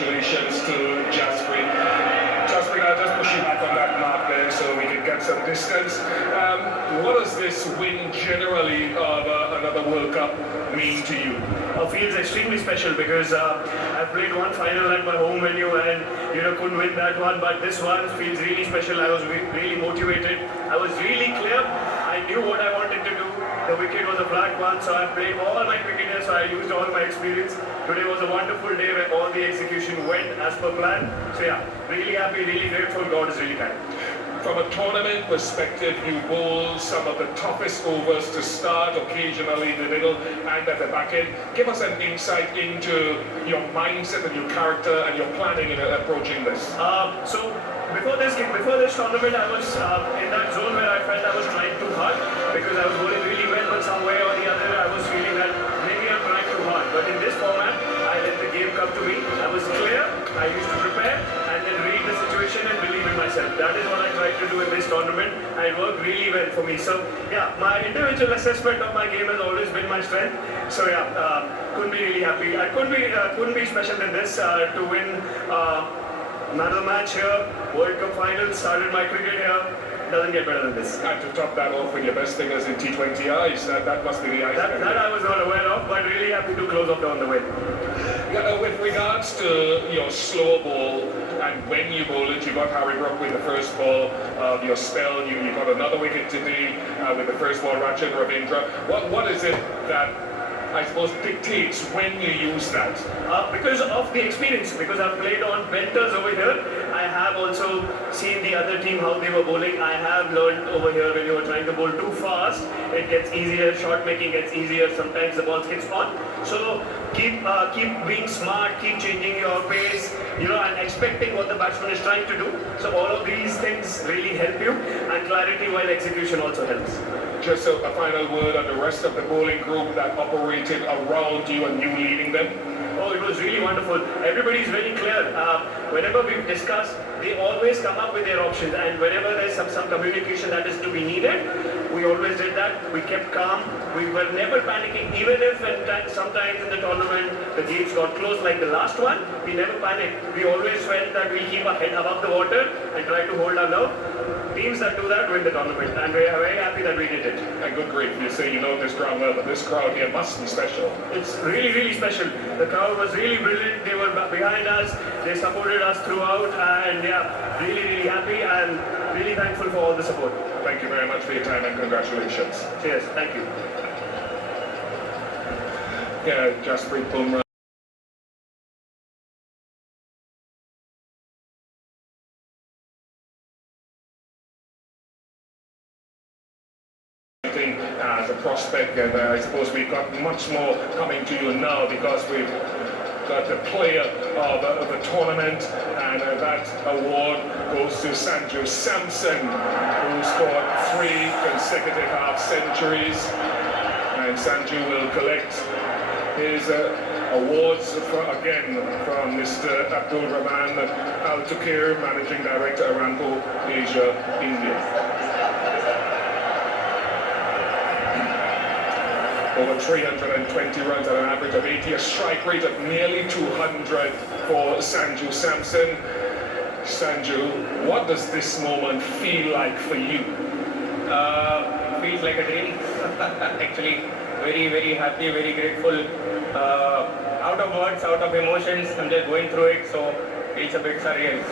congratulations to Jaspreet. Jaspreet, I'll just push you back on that mark there so we can get some distance. What does this win generally of another World Cup mean to you? Feels extremely special because I played one final at my home venue and couldn't win that one, but this one feels really special. I was really motivated. I was really clear. I knew what I wanted to do. The wicket was a flat one, so I played all my cricket here, so I used all my experience. Today was a wonderful day where all the execution went as per plan. So yeah, really happy, really grateful. God is really kind. From a tournament perspective, you bowl some of the toughest overs to start, occasionally in the middle and at the back end. Give us an insight into your mindset and your character and your planning in approaching this. So before this tournament, I was in that zone where I felt I was trying too hard because I was bowling really well, but some way or the other I was feeling that maybe I'm trying too hard. But in this format, I let the game come to me. I was clear, I used to prepare and then read the situation and believe in myself. That is what I tried to do in this tournament and it worked really well for me. So yeah, my individual assessment of my game has always been my strength. So yeah, couldn't be really happy. I couldn't be special than this to win another match here, World Cup final, started my cricket here. Doesn't get better than this. And to top that off with your best fingers in T20 eyes, that must be the ice. That I was not aware of, but really happy to close off down the way. Yeah, with regards to your slow ball and when you bowl it, you got Harry Brook with the first ball of your spell. You got another wicket today with the first ball, Rachin Ravindra. What is it that I suppose dictates when you use that? Because of the experience, because I've played on benters over here. I have also seen the other team how they were bowling. I have learned over here when you are trying to bowl too fast, it gets easier, shot making gets easier, sometimes the ball skips on. So keep being smart, keep changing your pace, and expecting what the batsman is trying to do. So all of these things really help you, and clarity while execution also helps. Just a final word on the rest of the bowling group that operated around you and you leading them. Oh, it was really wonderful. Everybody is very clear. Whenever we've discussed, they always come up with their options, and whenever there's some communication that is to be needed, we always did that. We kept calm. We were never panicking, even if sometimes in the tournament the games got close, like the last one. We never panicked. We always felt that we'll keep our head above the water and try to hold our nerve. Teams that do that win the tournament, and we are very happy that we did it. And good grief, you say you know this ground well, but this crowd here must be special. It's really, really special. The crowd was really brilliant. They were behind us. They supported us throughout, and yeah, really, really happy and really thankful for all the support. Thank you very much for your time and congratulations. Cheers. Thank you. Yeah, Jaspreet Bumrah. As a prospect, and I suppose we've got much more coming to you now because we've got the player of the tournament, and that award goes to Sanju Samson, who scored 3 consecutive half-centuries, and Sanju will collect his awards again from Mr. Abdul Rahman Al Tukir, Managing Director, Aramco Asia, India. Over 320 runs at an average of 80, a strike rate of nearly 200 for Sanju Samson. Sanju, what does this moment feel like for you? Feels like a dream. Actually, very, very happy, very grateful. Out of words, out of emotions, I'm just going through it, so it's a bit surreal.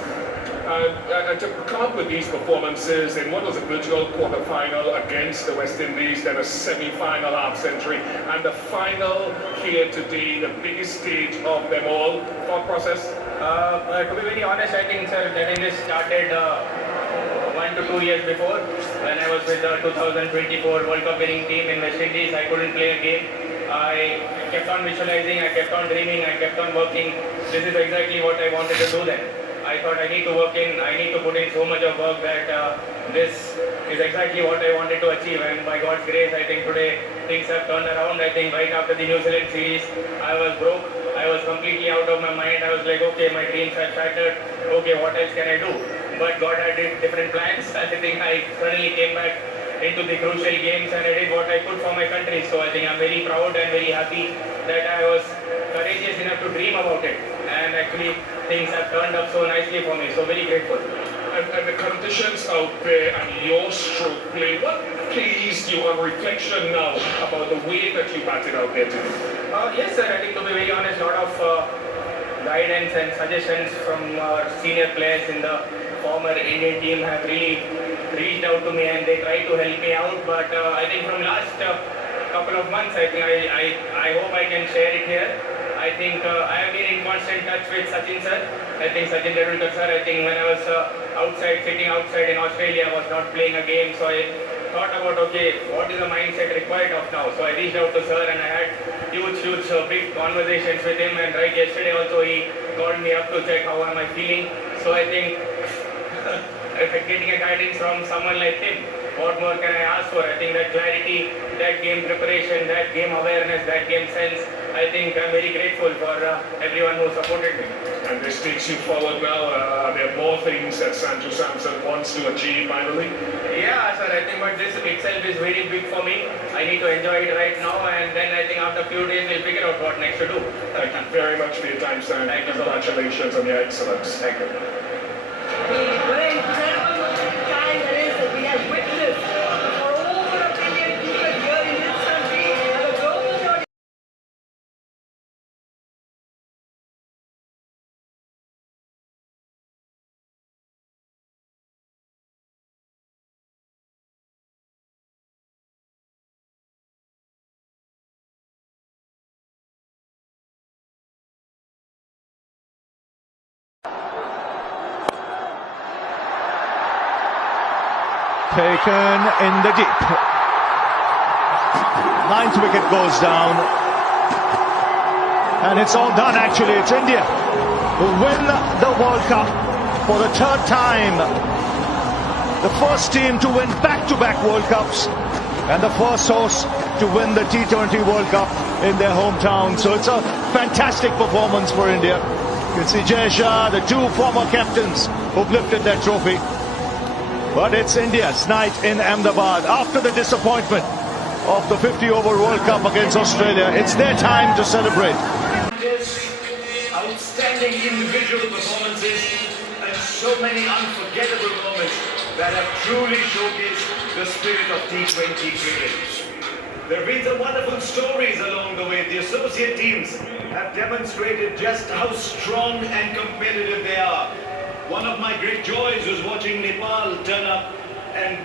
To come up with these performances in what was a virtual quarter-final against the West Indies, then a semi-final half-century, and the final here today, the biggest stage of them all. Thought process? To be very honest, I think, sir, that this started 1 to 2 years before, when I was with the 2024 World Cup winning team in West Indies. I couldn't play a game. I kept on visualizing, I kept on dreaming, I kept on working. This is exactly what I wanted to do then. I thought I need to work in, I need to put in so much of work that this is exactly what I wanted to achieve, and by God's grace, I think today things have turned around. I think right after the New Zealand series, I was broke, I was completely out of my mind. I was like, okay, my dreams have shattered, okay, what else can I do? But God had different plans. I think I suddenly came back into the crucial games and I did what I could for my country. So I think I'm very proud and very happy that I was courageous enough to dream about it. And actually, things have turned up so nicely for me. So very grateful. And the conditions out there and your stroke play, what pleased you on reflection now about the way that you batted out there today? Yes, sir. I think to be very honest, a lot of guidance and suggestions from our senior players in the former Indian team have really reached out to me and they try to help me out. But I think from last couple of months, I think I hope I can share it here. I think I have been in constant touch with Sachin sir. I think Sachin Tendulkar sir. I think when I was sitting outside in Australia, I was not playing a game, so I thought about, okay, what is the mindset required of now? So I reached out to sir and I had huge, big conversations with him. And right yesterday also he called me up to check how am I feeling. So I think if getting a guidance from someone like him, what more can I ask for? I think that clarity, that game preparation, that game awareness, that game sense, I think I'm very grateful for everyone who supported me. And this takes you forward now. Are there more things that Sanju Samson wants to achieve finally? Yeah, sir, I think but this itself is very big for me. I need to enjoy it right now, and then I think after a few days we'll figure out what next to do. Thank you very much for your time, Sam. Thank you so much. Congratulations on your excellence. Thank you. What an incredible time that is that we have witnessed for over a billion people here in this country and a global audience. Taken in the deep. Ninth wicket goes down. And it's all done actually. It's India who win the World Cup for the third time. The first team to win back-to-back World Cups and the first host to win the T20 World Cup in their hometown. So it's a fantastic performance for India. You can see Jay Shah, the two former captains who've lifted that trophy. But it's India's night in Ahmedabad. After the disappointment of the 50-over World Cup against Australia, it's their time to celebrate. Outstanding individual performances and so many unforgettable moments that have truly showcased the spirit of T20 cricket. There have been some wonderful stories along the way. The associate teams have demonstrated just how strong and competitive they are. One of my great joys was watching Nepal turn up, and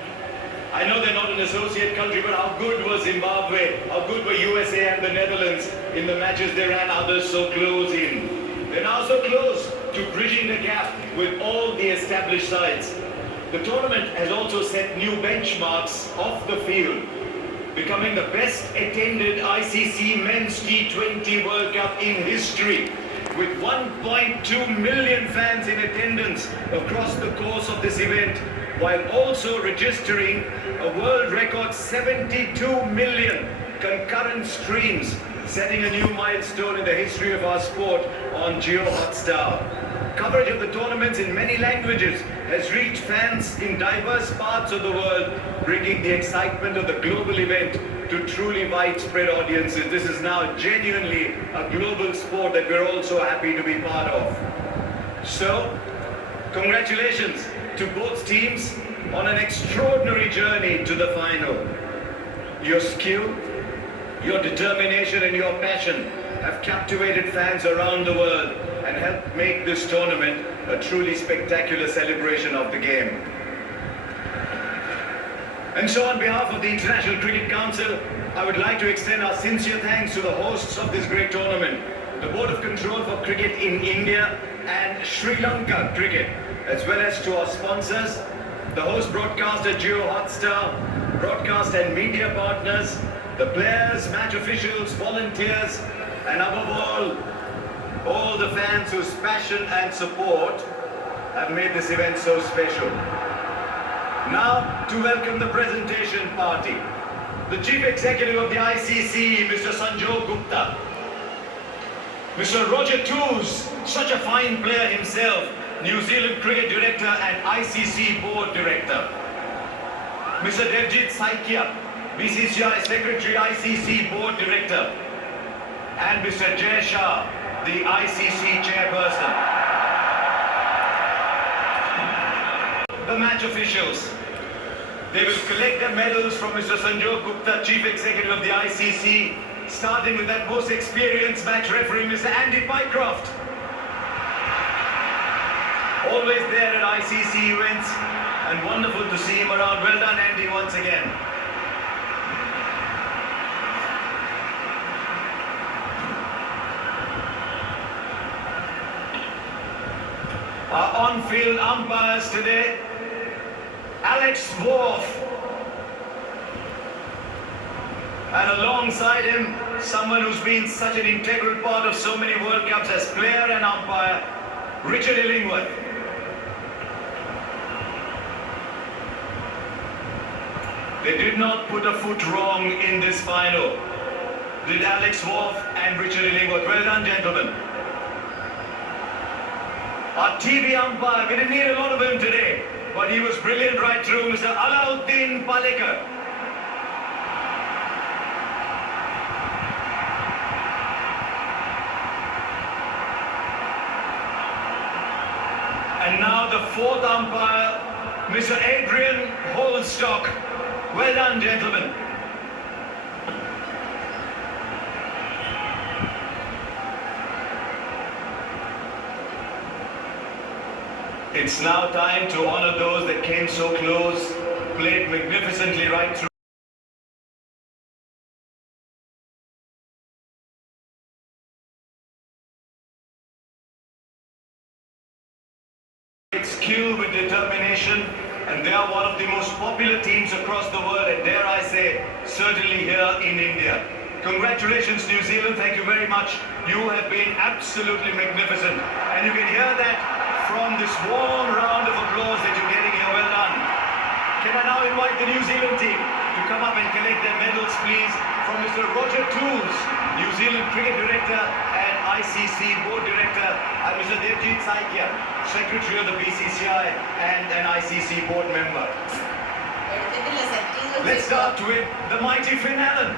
I know they're not an associate country, but how good was Zimbabwe? How good were USA and the Netherlands in the matches they ran others so close in? They're now so close to bridging the gap with all the established sides. The tournament has also set new benchmarks off the field, becoming the best attended ICC Men's T20 World Cup in history, with 1.2 million fans in attendance across the course of this event, while also registering a world record 72 million concurrent streams, setting a new milestone in the history of our sport on Jio Hotstar. Coverage of the tournaments in many languages has reached fans in diverse parts of the world, bringing the excitement of the global event to truly widespread audiences. This is now genuinely a global sport that we're all so happy to be part of. So, congratulations to both teams on an extraordinary journey to the final. Your skill, your determination and your passion have captivated fans around the world and helped make this tournament a truly spectacular celebration of the game. And so on behalf of the International Cricket Council, I would like to extend our sincere thanks to the hosts of this great tournament, the Board of Control for Cricket in India and Sri Lanka Cricket, as well as to our sponsors, the host broadcaster Jio Hotstar, broadcast and media partners, the players, match officials, volunteers, and above all the fans whose passion and support have made this event so special. Now, to welcome the presentation party, the Chief Executive of the ICC, Mr. Sanjog Gupta, Mr. Roger Toos, such a fine player himself, New Zealand Cricket Director and ICC Board Director, Mr. Devjit Saikia, BCCI Secretary, ICC Board Director, and Mr. Jay Shah, the ICC Chairperson. match officials. They will collect their medals from Mr. Sanjog Gupta, Chief Executive of the ICC, starting with that most experienced match referee, Mr. Andy Pycroft. Always there at ICC events, and wonderful to see him around. Well done, Andy, once again. Our on-field umpires today, Alex Worf, and alongside him, someone who's been such an integral part of so many World Cups as player and umpire, Richard Illingworth. They did not put a foot wrong in this final, did Alex Worf and Richard Illingworth. Well done, gentlemen. Our TV umpire, we didn't need a lot of him today, but he was brilliant right through, Mr. Alauddin Palekar. And now the fourth umpire, Mr. Adrian Holstock. Well done, gentlemen. It's now time to honor those that came so close, played magnificently right through. Skill with determination, and they are one of the most popular teams across the world, and dare I say, certainly here in India. Congratulations, New Zealand. Thank you very much. You have been absolutely magnificent, and you can hear that from this warm round of applause that you're getting here. Well done. Can I now invite the New Zealand team to come up and collect their medals, please, from Mr. Roger Tools, New Zealand Cricket Director and ICC Board Director, and Mr. Devjit Saikia, Secretary of the BCCI and an ICC Board Member. Let's start with the mighty Finn Allen.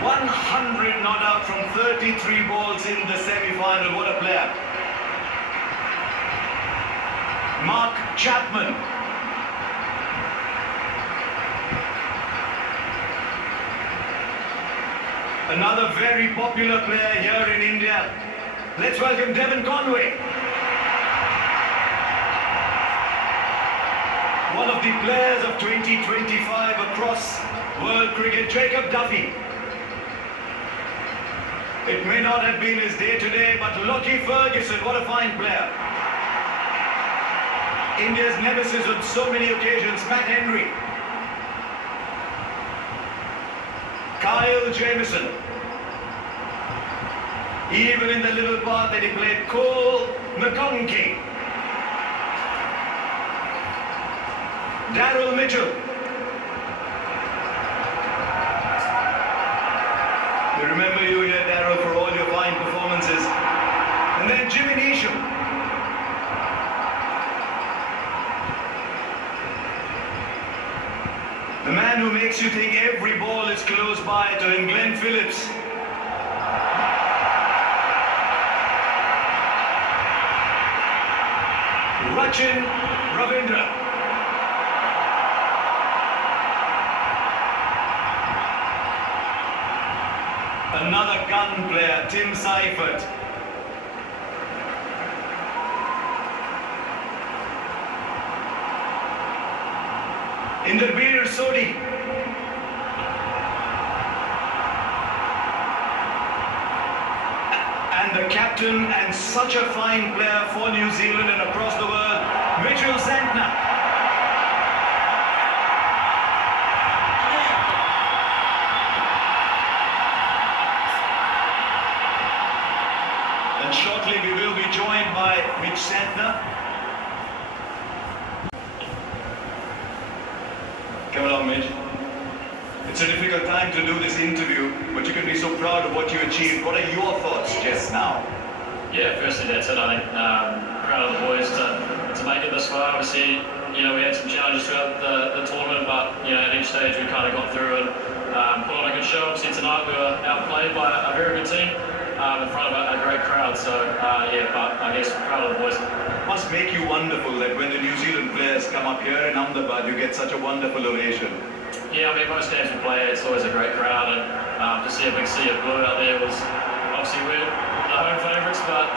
100 not out from 33 balls in the semi-final. What a player. Mark Chapman. Another very popular player here in India. Let's welcome Devon Conway. One of the players of 2025 across world cricket, Jacob Duffy. It may not have been his day today, but Lockie Ferguson, what a fine player. India's nemesis on so many occasions, Matt Henry. Kyle Jamieson. Even in the little part that he played, Cole McConkie. Daryl Mitchell. We remember you here, Daryl, for all your fine performances. And then Jimmy Neesham. The man who makes you think every ball is close by to him, Glenn Phillips. Rachin Ravindra. Another gun player, Tim Seifert. Inderbir Sodi. And the captain and such a fine player for New Zealand and across the world, Mitchell Santner. And shortly we will be joined by Mitch Santner. Come along, Mitch. It's a difficult time to do this interview, but you can be so proud of what you achieved. What are your thoughts just now? Yeah, firstly, that's it. I think proud of the boys to make it this far. Obviously, you know, we had some challenges throughout the tournament, but you know, at each stage we kind of got through and put on a good show. Obviously, tonight we were outplayed by a very good team. in front of a great crowd. So yeah, but I guess proud of the boys. Must make you wonderful that when the New Zealand players come up here in Ahmedabad, you get such a wonderful ovation. Yeah, I mean, most games we play, it's always a great crowd, and to see a big sea of blue out there was obviously we're the home favourites, but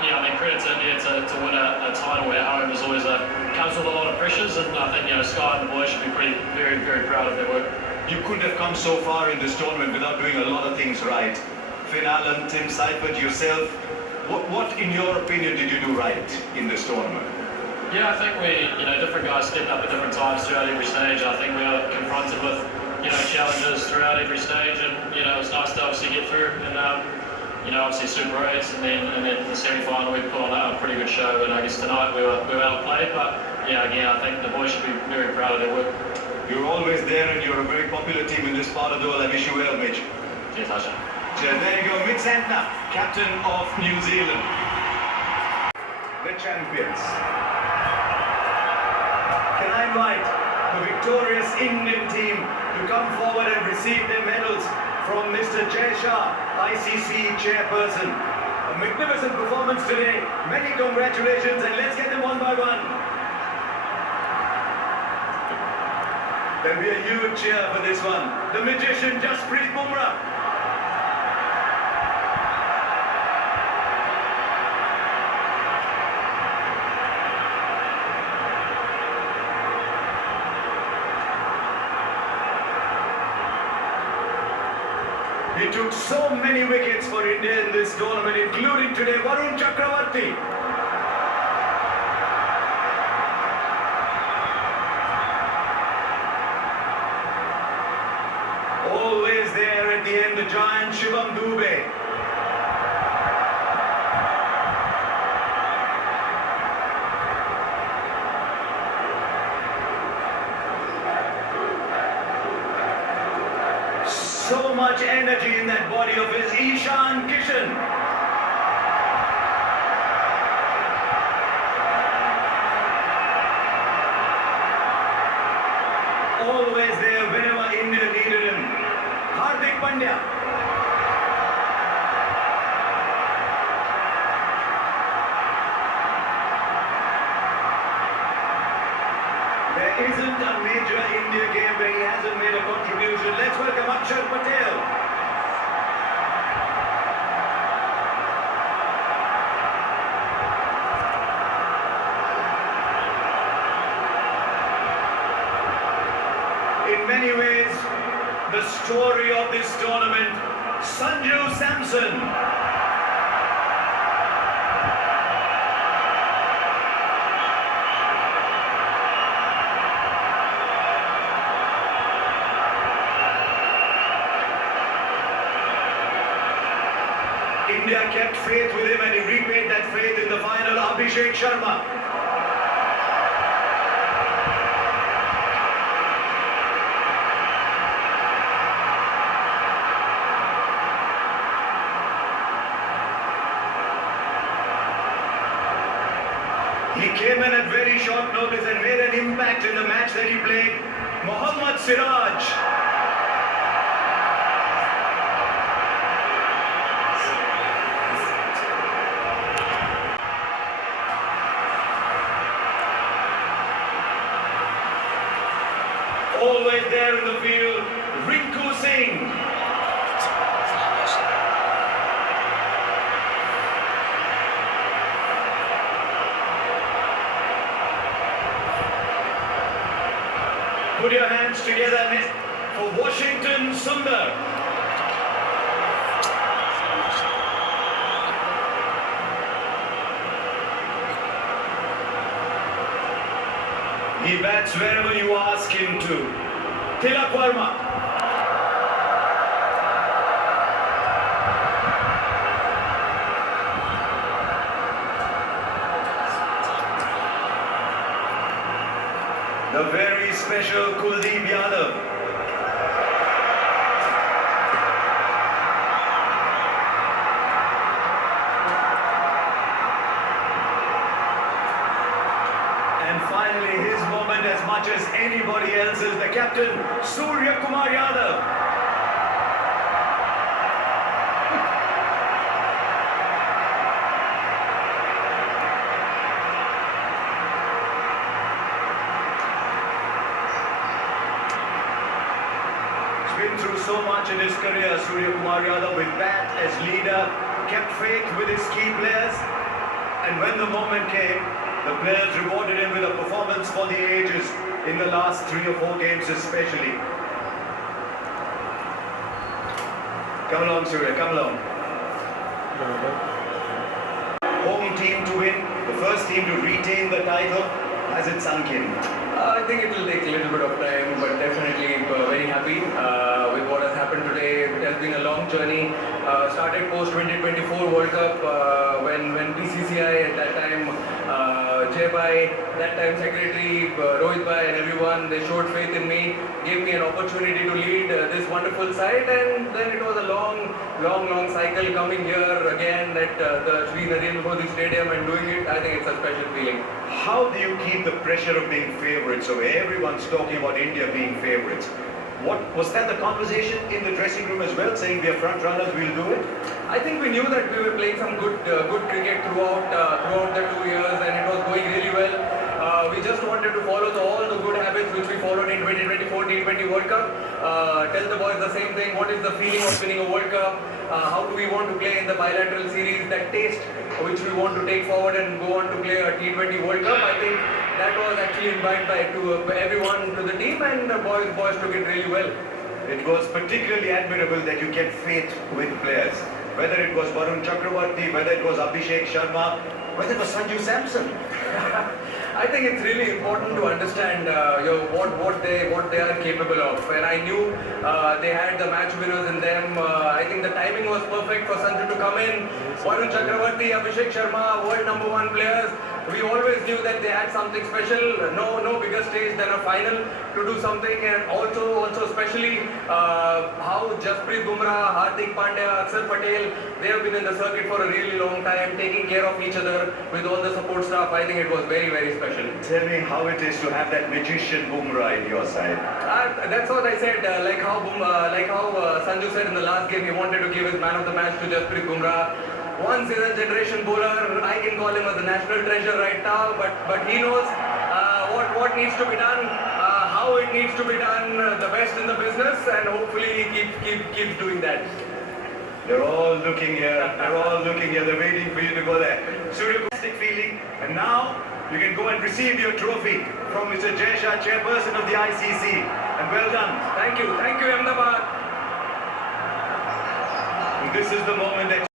yeah, I mean, credit to India to win a title at home is always comes with a lot of pressures, and I think, you know, Sky and the boys should be very, very proud of their work. You couldn't have come so far in this tournament without doing a lot of things right. Finn Allen, Tim Seifert, yourself, what in your opinion did you do right in this tournament? Yeah, I think different guys stepped up at different times throughout every stage. I think we were confronted with, challenges throughout every stage, and, it was nice to obviously get through, and, obviously Super 8s, and then the semi-final we put on a pretty good show, and I guess tonight we were outplayed, but, yeah, again, I think the boys should be very proud of their work. You're always there, and you're a very popular team in this part of the world. I wish you well, Mitch. Cheers, Hasha. Cheers. There you go, Mitch Santner, captain of New Zealand. The champions. Can I invite the victorious Indian team to come forward and receive their medals from Mr. Jay Shah, ICC chairperson. A magnificent performance today. Many congratulations, and let's get them one by one. There'll be a huge cheer for this one. The magician Jasprit Bumrah. He took so many wickets for India in this tournament, including today, Varun Chakravarti. Always there at the end, the giant Shivam Dubey. So much energy in that body of his, Ishan Kishan. Always there whenever India needed him. Hardik Pandya. There isn't a major India game where he hasn't made a contribution. Let's welcome Akshar Patel. In many ways, the story of this tournament, Sanju Samson. India kept faith with him, and he repaid that faith in the final. Abhishek Sharma. He came in at very short notice and made an impact in the match that he played. Mohammad Siraj. Always there in the field, Rinku Singh. Put your hands together for Washington Sundar. He bats wherever you ask him to. Tilak Verma. The very special Kuldeep Yadav. And finally, his moment as much as anybody else's, the captain, Surya Kumar Yadav. been through so much in his career, Suryakumar Yadav, with bat as leader, kept faith with his key players, and when the moment came, the players rewarded him with a performance for the ages in the last 3 or 4 games especially. Come along, Surya, come along. Home team to win, the first team to retain the title. Has it sunk in? I think it will take a little bit of time, but definitely very happy with what has happened today. It has been a long journey. Started post 2024 World Cup when BCCI at that time, Jay Bhai, that time Secretary, Rohit Bhai and everyone, they showed faith in me, gave me an opportunity to lead this wonderful side, and then it was a long cycle coming here again at the Sri Narendra Modi Stadium and doing it. I think it's a special feeling. How do you keep the pressure of being favourites? So everyone's talking about India being favourites. What was that the conversation in the dressing room as well, saying we are front runners, we'll do it? I think we knew that we were playing some good cricket throughout the 2 years, and it was going really well. We just wanted to follow all the good habits which we followed in 2024 T20 World Cup. Tell the boys the same thing. What is the feeling of winning a World Cup? How do we want to play in the bilateral series? That taste which we want to take forward and go on to play a T20 World Cup. I think that was actually invited to everyone to the team, and the boys took it really well. It was particularly admirable that you kept faith with players. Whether it was Varun Chakravarti, whether it was Abhishek Sharma, whether it was Sanju Samson. I think it's really important to understand what they are capable of. And I knew they had the match winners in them. I think the timing was perfect for Sanju to come in. Varun Chakravarti, Abhishek Sharma, world #1 players. We always knew that they had something special. No bigger stage than a final to do something. And also especially how Jasprit Bumrah, Hardik Pandya, Akshar Patel, they have been in the circuit for a really long time, taking care of each other with all the support staff. I think it was very, very special. Tell me how it is to have that magician Bumrah in your side. That's what I said. Like how Sanju said in the last game, he wanted to give his man of the match to Jasprit Bumrah. Once in a generation bowler, I can call him as a national treasure right now, but he knows what needs to be done, how it needs to be done, the best in the business, and hopefully he keeps doing that. They're all looking here, they're waiting for you to go there. Suryakumar, feeling, and now you can go and receive your trophy from Mr. Jay Shah, chairperson of the ICC, and well done. Thank you, Ahmedabad. And this is the moment that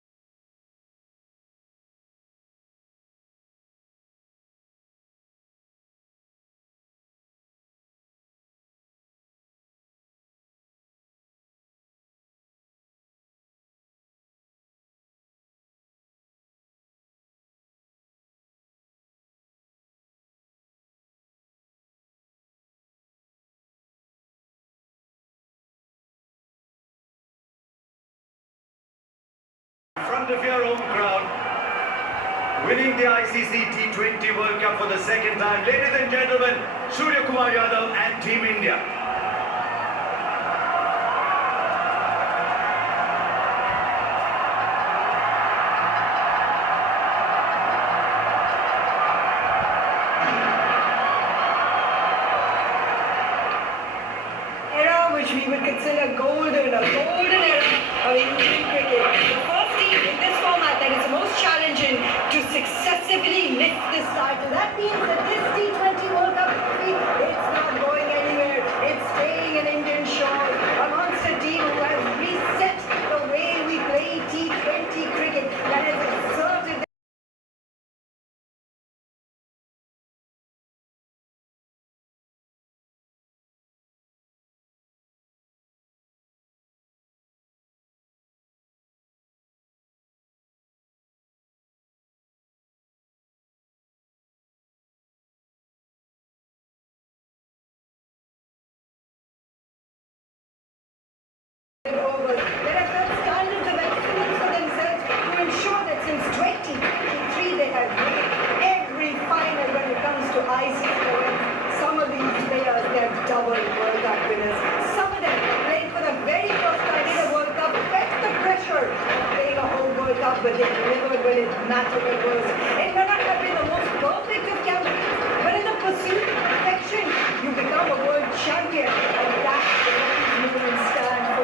in front of your own crowd, winning the ICC T20 World Cup for the second time. Ladies and gentlemen, Suryakumar Yadav and Team India. Era which we would consider golden, a golden era of Indian cricket. The first team in this format that is the most challenging to successively lift this title. That means that this T20 World Cup trophy, it's not going anywhere. It's staying in Indian shores. A monster team who has reset the way we play T20 cricket, that has exerted over. They have set standards of excellence for themselves to ensure that since 2023 they have made every final when it comes to ICC. Some of these players, they are double World Cup winners. Some of them playing for the very first time in a World Cup, felt the pressure of playing a whole World Cup, but they delivered when it mattered most. It may not have been the most perfect of campaigns, but in the pursuit of perfection, you become a world champion, and that's what these movements stand for.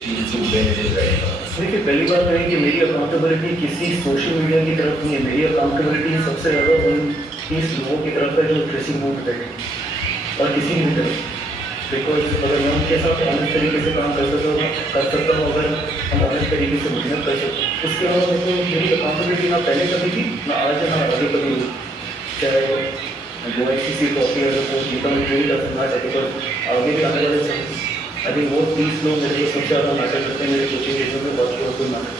देखिए, पहली बात है कि मेरी accountability किसी social media की तरफ नहीं है। मेरी अकाउंटेबिलिटी सबसे ज़्यादा उन 30 लोगों की तरफ है जो ड्रेसिंग रूम में बैठे और किसी की भी तरफ। बिकॉज अगर मैं उनके साथ ऑनेस्ट तरीके से काम कर सकता हूँ अगर हम ऑनेस्ट तरीके से मेहनत कर सकते। उसके अलावा मेरे को मेरी अकाउंटेबिलिटी ना पहले कभी थी, ना आज है, ना आगे कभी हुई। चाहे वो ICC ट्रॉफी अगर वो जीता मुझे ही डजंट मैटर, बिकॉज आगे भी आने वाले समय आई थिंक वो 30 लोग मेरे को सबसे ज़्यादा मैटर करते हैं मेरे कोचिंग एरिया में, बाकी और कोई मैटर।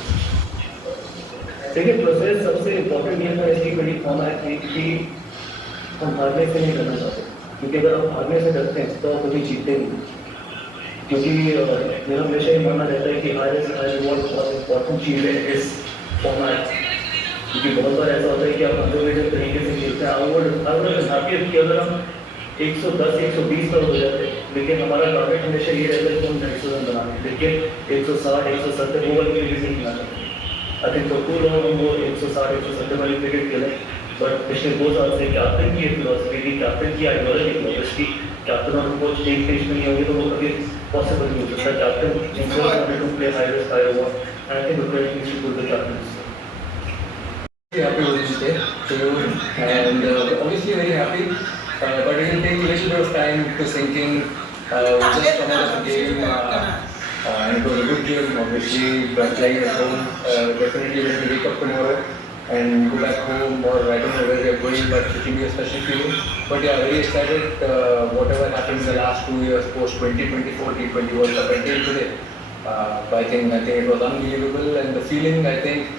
देखिए, प्रोसेस सबसे इम्पोर्टेंट ये था इसकी बड़ी फॉर्मेट थी कि हम हारने से नहीं करना चाहते, क्योंकि अगर आप हारने से करते हैं तो आप कभी जीतते नहीं। क्योंकि मेरा हमेशा ये मानना रहता है कि हार इज हाई रिवॉर्ड बहुत इंपॉर्टेंट चीज़ है इस फॉर्मेट। क्योंकि बहुत बार ऐसा होता है कि आप कंजर्वेटिव तरीके से खेलते हैं। आई वुड हैप्पी कि अगर हम 110 120 पर हो जाते, लेकिन हमारा टारगेट हमेशा ये रहता है कि हम 250 रन बनाने, लेकिन 160 170 वो वाली क्रिकेट नहीं खेलना चाहते। I think for too long हम वो 160 170 वाली क्रिकेट खेले। बट पिछले 2 साल से कैप्टन की फिलॉसफी थी, कैप्टन की आइडियोलॉजी थी, उसकी कैप्टन और कोच एक पेज में नहीं होंगे तो वो कभी पॉसिबल नहीं हो सकता। Captain to play high risk high reward, I think needs to put the captain. Happy with this day to you, and obviously very happy, but it will take a little bit of time to sink in. Just come out of the game, and it was a good game. Obviously, but playing at home, definitely when we wake up tomorrow and go back home, or I don't know where we are going, but it will be a special feeling. But yeah, very excited. Whatever happened in the last 2 years, post 2024 T20 World Cup until today, I think it was unbelievable, and the feeling, I think.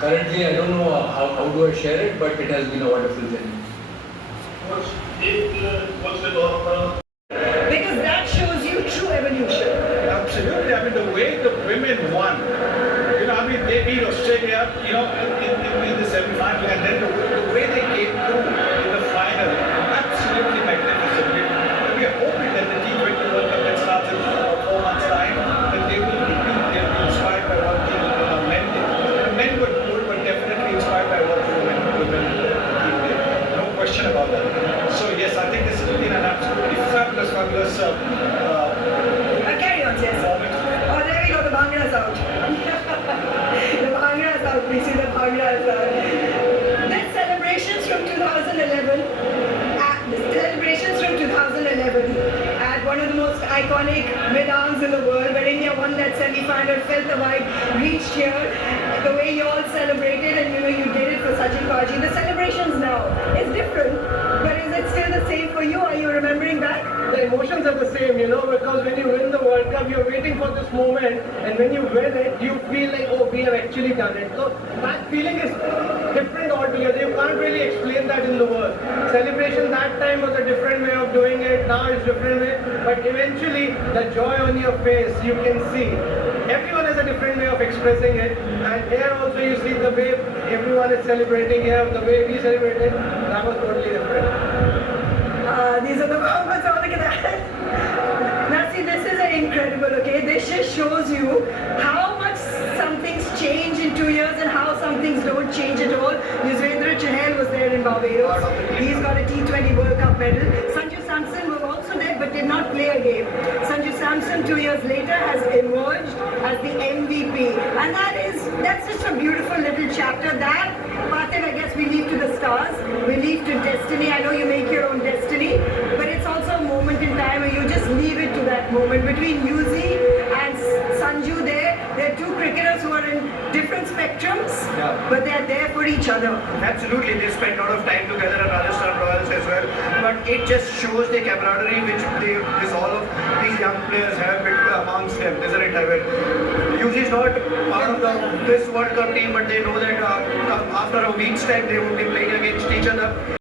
Currently, I don't know how do I share it, but it has been a wonderful journey. What's the thought? Because that shows you true evolution. Absolutely. I mean, the way the women won, I mean, they beat Australia, in the semi-final, and then the way they came through in the final, absolutely magnificent. We are hoping that the T20 World Cup that starts in 4 months' time, that they will be inspired by what the men did. Men were good, but definitely inspired by what the women did. No question about that. So yes, I think this has been an absolutely fabulous Carry on, yes. moment. Oh, there we go, the Bhangra's out. The Bhangra's out, we see the Bhangra's out. Then celebrations from 2011, at one of the most iconic mid-arms in the world, where India won that semi-final, felt the vibe, reached here, the way you all celebrated, and you did it for Sachin Kaji. The celebrations now is different, but is it still the same for you? Are you remembering back? The emotions are the same, because when you win the World Cup, you're waiting for this moment, and when you win it, you feel like, oh, we have actually done it. So that feeling is different altogether. You can't really explain that in the words. Celebration that time was a different way of doing it, now it's different way, but eventually the joy on your face, you can see. Everyone has a different way of expressing it, and here also you see the way everyone is celebrating here, the way we celebrated, that was totally different. These are the moments, oh, look at that. Now see, this is incredible, okay? This just shows you how much some things change in 2 years and how some things don't change at all. Yuzvendra Chahal was there in Barbados. He's got a T20 World Cup medal. Sanju Samson was also there but did not play a game. Sanju Samson 2 years later has emerged as the MVP. And that's just a beautiful little chapter. That, Parthiv, I guess we leave to the stars. We leave to destiny. I know you make your own destiny, but it's also a moment in time where you just leave it to that moment. Between Yuzi and Sanju they're two cricketers who are in different spectrums, but they're there for each other. Absolutely, they spent a lot of time together at Rajasthan Royals as well, but it just shows the camaraderie which all of these young players have amongst them, isn't it? Yuzi is not part of this World Cup team, but they know that after a week's time they would be playing against each other.